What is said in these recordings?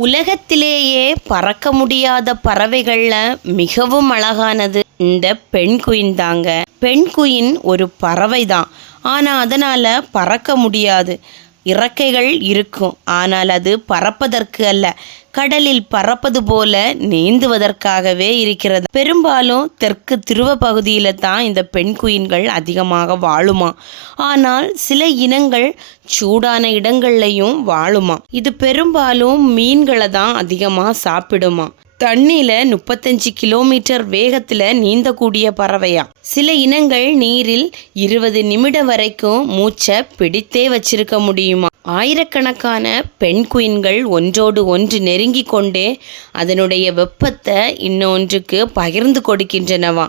உலகத்திலேயே பறக்க முடியாத பறவைகள்ல மிகவும் அழகானது இந்த பெண் குயின் தாங்க. பெண் குயின் ஒரு பறவை தான் ஆனால் அதனால் பறக்க முடியாது. இறக்கைகள் இருக்கும். ஆனால் அது பறப்பதற்கு அல்ல. கடலில் பறப்பது போல நீந்துவதற்காகவே இருக்கிறது. பெரும்பாலும் தெற்கு துருவ பகுதியில தான் இந்த பெண் குயின்கள் அதிகமாக வாழுமா? ஆனால் சில இனங்கள் சூடான இடங்கள்லையும் வாழுமா? இது பெரும்பாலும் மீன்களை தான் அதிகமாக சாப்பிடுமா? தண்ணியில் முப்பத்தஞ்சு கிலோமீட்டர் வேகத்தில் நீந்தக்கூடிய பறவையா சில இனங்கள் நீரில் இருபது நிமிடம் வரைக்கும் மூச்சை பிடித்தே வச்சிருக்க முடியுமா? ஆயிரக்கணக்கான பெண் குயின்கள் ஒன்றோடு ஒன்று நெருங்கி கொண்டே அதனுடைய வெப்பத்தை இன்னொன்றுக்கு பகிர்ந்து கொடுக்கின்றனவா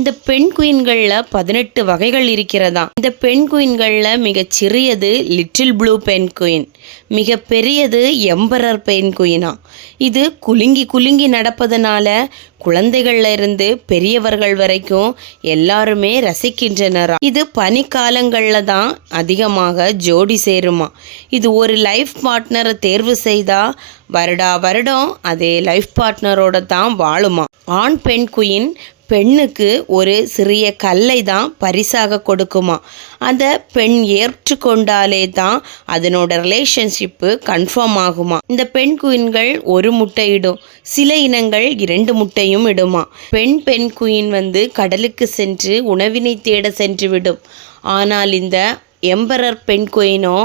இந்த பெண் குயின்களில் பதினெட்டு வகைகள் இருக்கிறதா. இந்த பெண் குயின்களில் மிகச் சிறியது லிட்டில் ப்ளூ பெண் குயின். மிக பெரியது எம்பரர் பெண் குயினா. இது குலுங்கி குலுங்கி நடப்பதனால குழந்தைகள்ல இருந்து பெரியவர்கள் வரைக்கும் எல்லாருமே ரசிக்கின்றனரா. இது பனிக்காலங்களில் தான் அதிகமாக ஜோடி சேருமா. இது ஒரு லைஃப் பார்ட்னரை தேர்வு செய்தா வருடா வருடம் அதே லைஃப் பார்ட்னரோட தான் வாழுமா. ஆண் பெண் குயின் பெண்ணுக்கு ஒரு சிறிய கல்லை தான் பரிசாக கொடுக்குமா? அந்த பெண் ஏற்றுக்கொண்டாலே தான் அதனோட ரிலேஷன்ஷிப்பு கன்ஃபார்ம் ஆகுமா? இந்த பெண் குயின்கள் ஒரு முட்டையிடும் சில இனங்கள் இரண்டு முட்டையும் இடுமா? பெண் பெண் குயின் வந்து கடலுக்கு சென்று உணவினை தேட சென்று விடும். ஆனால் இந்த எம்பரர் பெண் குயினோ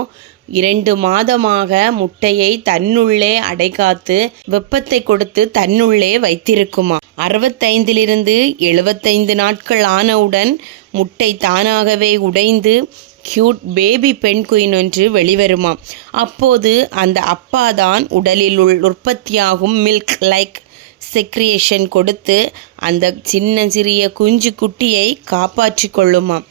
இரண்டு மாதமாக முட்டையை தன்னுள்ளே அடைகாத்து வெப்பத்தை கொடுத்து தன்னுள்ளே வைத்திருக்குமா? அறுபத்தைந்திலிருந்து எழுபத்தைந்து நாட்கள் ஆனவுடன் முட்டை தானாகவே உடைந்து கியூட் பேபி பெண் குயின் ஒன்று வெளிவருமாம் அப்போது அந்த அப்பா தான் உடலில் உள் உற்பத்தியாகும் மில்க் லைக் செக்ரியேஷன் கொடுத்து அந்த சின்ன சிறிய குஞ்சு குட்டியை காப்பாற்றி கொள்ளுமாம்